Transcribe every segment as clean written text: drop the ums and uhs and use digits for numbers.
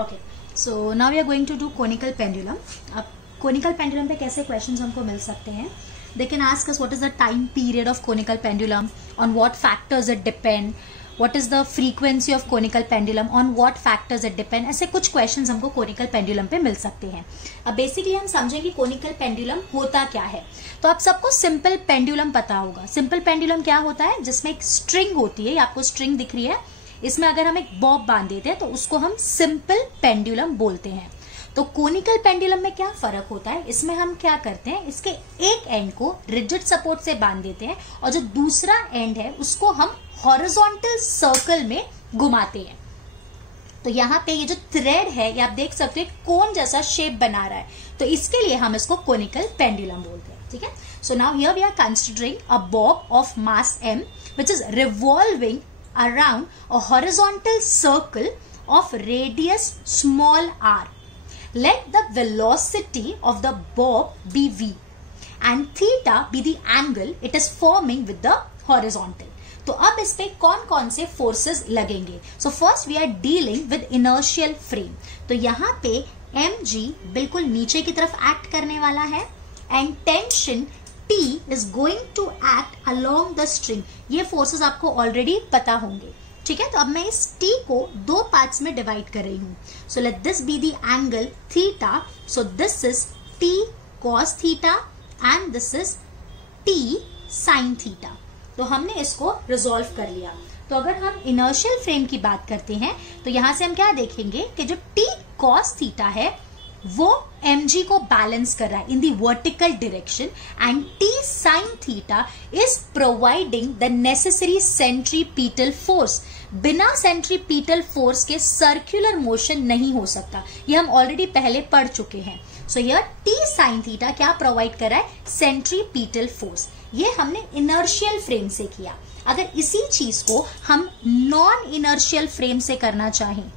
Okay, so now we are going to do conical pendulum. अब conical pendulum पे कैसे questions हमको मिल सकते हैं? They can ask us what is the time period of conical pendulum, on what factors it depend, what is the frequency of conical pendulum, on what factors it depend. ऐसे कुछ questions हमको conical pendulum पे मिल सकते हैं. अब basically हम समझें कि conical pendulum होता क्या है. तो आप सबको सिंपल पेंडुलम पता होगा. सिंपल पेंडुलम क्या होता है? जिसमें एक स्ट्रिंग होती है, आपको स्ट्रिंग दिख रही है, इसमें अगर हम एक बॉब बांध देते हैं तो उसको हम सिंपल पेंडुलम बोलते हैं. तो कोनिकल पेंडुलम में क्या फर्क होता है? इसमें हम क्या करते हैं, इसके एक एंड को रिजिड सपोर्ट से बांध देते हैं और जो दूसरा एंड है उसको हम हॉरिजॉन्टल सर्कल में घुमाते हैं. तो यहाँ पे ये जो थ्रेड है ये आप देख सकते हो कोन जैसा शेप बना रहा है, तो इसके लिए हम इसको कोनिकल पेंडुलम बोलते हैं. ठीक है. So now here we are considering a bob of mass m which is revolving around a horizontal circle of radius small r. Let the velocity of the bob be v and theta be the angle it is forming with the horizontal. तो अब इस पे कौन कौन से forces लगेंगे? So first we are dealing with inertial frame. तो यहाँ पे mg बिल्कुल नीचे की तरफ एक्ट करने वाला है and tension T is going to act along the string. ये फोर्सेस आपको ऑलरेडी पता होंगे. ठीक है. तो अब मैं इस T को दो पार्ट्स में डिवाइड कर रही हूं. So let this be the angle theta. So this is T cos theta and this is T sin theta. तो हमने इसको रिजोल्व कर लिया. तो अगर हम इनर्शियल फ्रेम की बात करते हैं तो यहां से हम क्या देखेंगे कि जो T cos थीटा है वो mg को बैलेंस कर रहा है in the vertical direction and T sin theta is providing the necessary centripetal force. बिना सेंट्रीपीटल फोर्स के सर्कुलर मोशन नहीं हो सकता. ये हम ऑलरेडी पहले पढ़ चुके हैं. So here T sin theta क्या प्रोवाइड कर रहा है? Centripetal force. ये हमने इनर्शियल फ्रेम से किया. अगर इसी चीज को हम नॉन इनर्शियल फ्रेम से करना चाहें,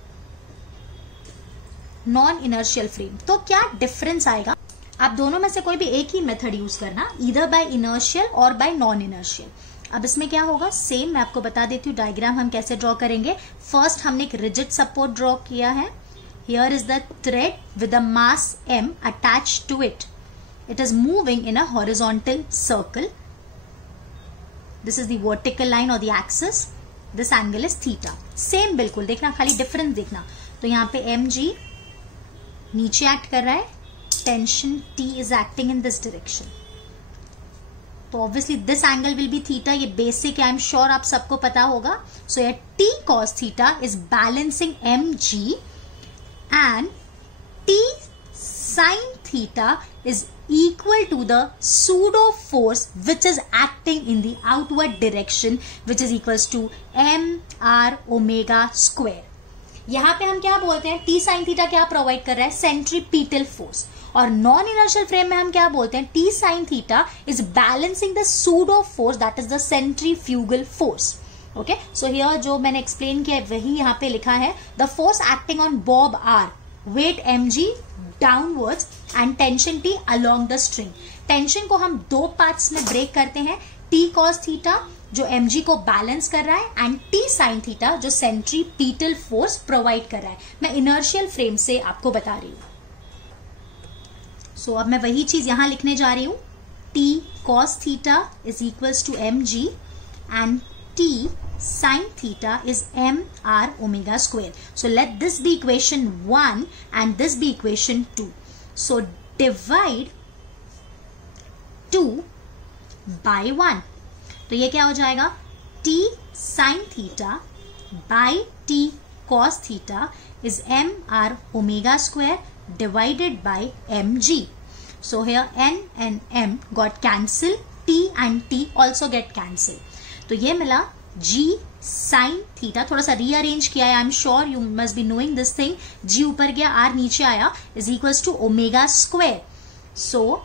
नॉन इनर्शियल फ्रेम, तो क्या डिफरेंस आएगा? आप दोनों में से कोई भी एक ही मेथड यूज करना, ईदर बाय इनर्शियल और बाय नॉन इनर्शियल. अब इसमें क्या होगा? सेम मैं आपको बता देती हूँ डायग्राम हम कैसे ड्रॉ करेंगे. फर्स्ट हमने एक रिजिड सपोर्ट ड्रॉ किया है. Here is the thread with the mass m attached to it. It is moving in a horizontal circle. This is the vertical line और the axis. This angle is theta. Same बिल्कुल देखना, खाली difference देखना. तो यहाँ पे mg नीचे act कर रहा है, tension T is acting in this direction. तो obviously this angle will be theta. ये बेसिक आई एम श्योर आप सबको पता होगा. सो ये T cos theta is balancing mg and T sin theta is equal to the pseudo force which is acting in the outward direction which is equals to mr omega square. यहां पे हम क्या बोलते हैं? T sin थीटा क्या provide कर रहा है? Centripetal force. और नॉन इनर्शियल फ्रेम में हम क्या बोलते हैं? T sin theta is balancing the pseudo force that is the centrifugal force. Okay. So here जो मैंने एक्सप्लेन किया वही यहाँ पे लिखा है. The force acting on bob are weight mg downwards and tension T along the string. Tension को हम दो पार्ट्स में ब्रेक करते हैं. T cos थीटा जो mg को बैलेंस कर रहा है एंड T sin थीटा जो सेंट्रीपीटल फोर्स प्रोवाइड कर रहा है. मैं इनर्शियल फ्रेम से आपको बता रही हूं. सो अब मैं वही चीज यहां लिखने जा रही हूं. T cos theta is equals to mg and T sin theta is mr omega square. So let this be equation 1 and this be equation 2. So divide 2 by 1. तो ये क्या हो जाएगा? T sin theta by T cos theta is mr omega square divided by mg. So here n and m got cancelled. T and T also get cancelled. तो ये मिला G sin theta. थोड़ा सा रीअरेंज किया है. I am sure you must be knowing this thing. G ऊपर गया, R नीचे आया, is equals to omega square. So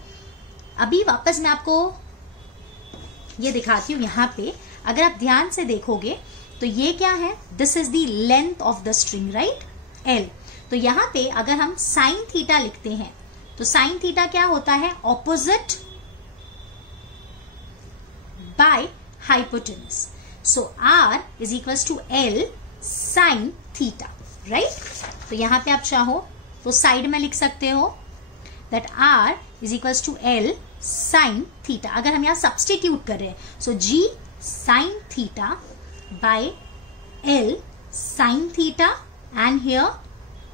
अभी वापस मैं आपको ये दिखाती हूँ. यहाँ पे अगर आप ध्यान से देखोगे तो ये क्या है? This is the length of the string, right? L. तो यहाँ पे अगर हम साइन थीटा लिखते हैं तो साइन थीटा क्या होता है? Opposite by hypotenuse. So R is equals to L sin theta, right? तो यहां पे आप चाहो तो साइड में लिख सकते हो that R is equals to L sine theta. अगर हम यहां सब्सटीट्यूट कर रहे हैं so G sine theta by L sine theta and here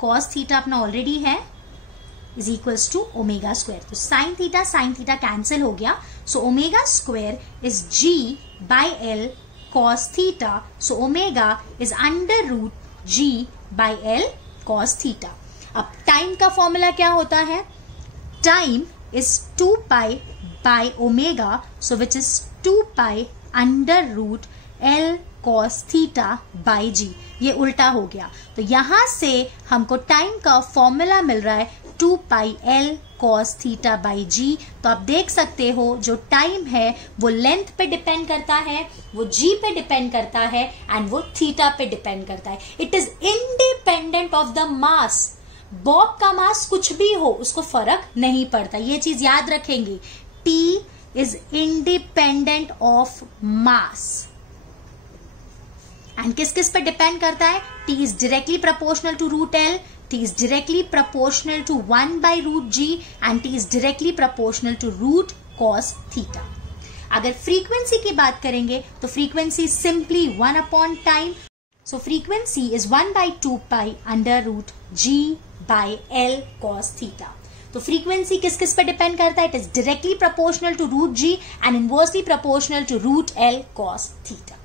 cos theta अपना ऑलरेडी है is equals to omega square. तो साइन थीटा कैंसिल हो गया, so omega square is G bye L cos theta, so omega is under root G bye L cos theta. अब time का formula क्या होता है? Time is 2 pi by omega, so which is 2 pi under root L cos theta by G। ये उल्टा हो गया, तो यहां से हमको टाइम का फॉर्मूला मिल रहा है 2 पाई L cos theta by G। तो आप देख सकते हो जो टाइम है वो लेंथ पे डिपेंड करता है, वो G पे डिपेंड करता है एंड वो थीटा पे डिपेंड करता है। It is independent of the mass. Bob का मास कुछ भी हो उसको फर्क नहीं पड़ता, ये चीज याद रखेंगे। T is independent of mass and किस किस पे डिपेंड करता है? T is directly proportional to root L, T is directly proportional to 1 by root G and T is directly proportional to root cos theta। अगर frequency की बात करेंगे तो frequency simply 1 upon time, so frequency is 1 by 2 pi under root G by L cos theta। तो frequency किस किस पे depend करता है? It is directly proportional to root G and inversely proportional to root L cos theta।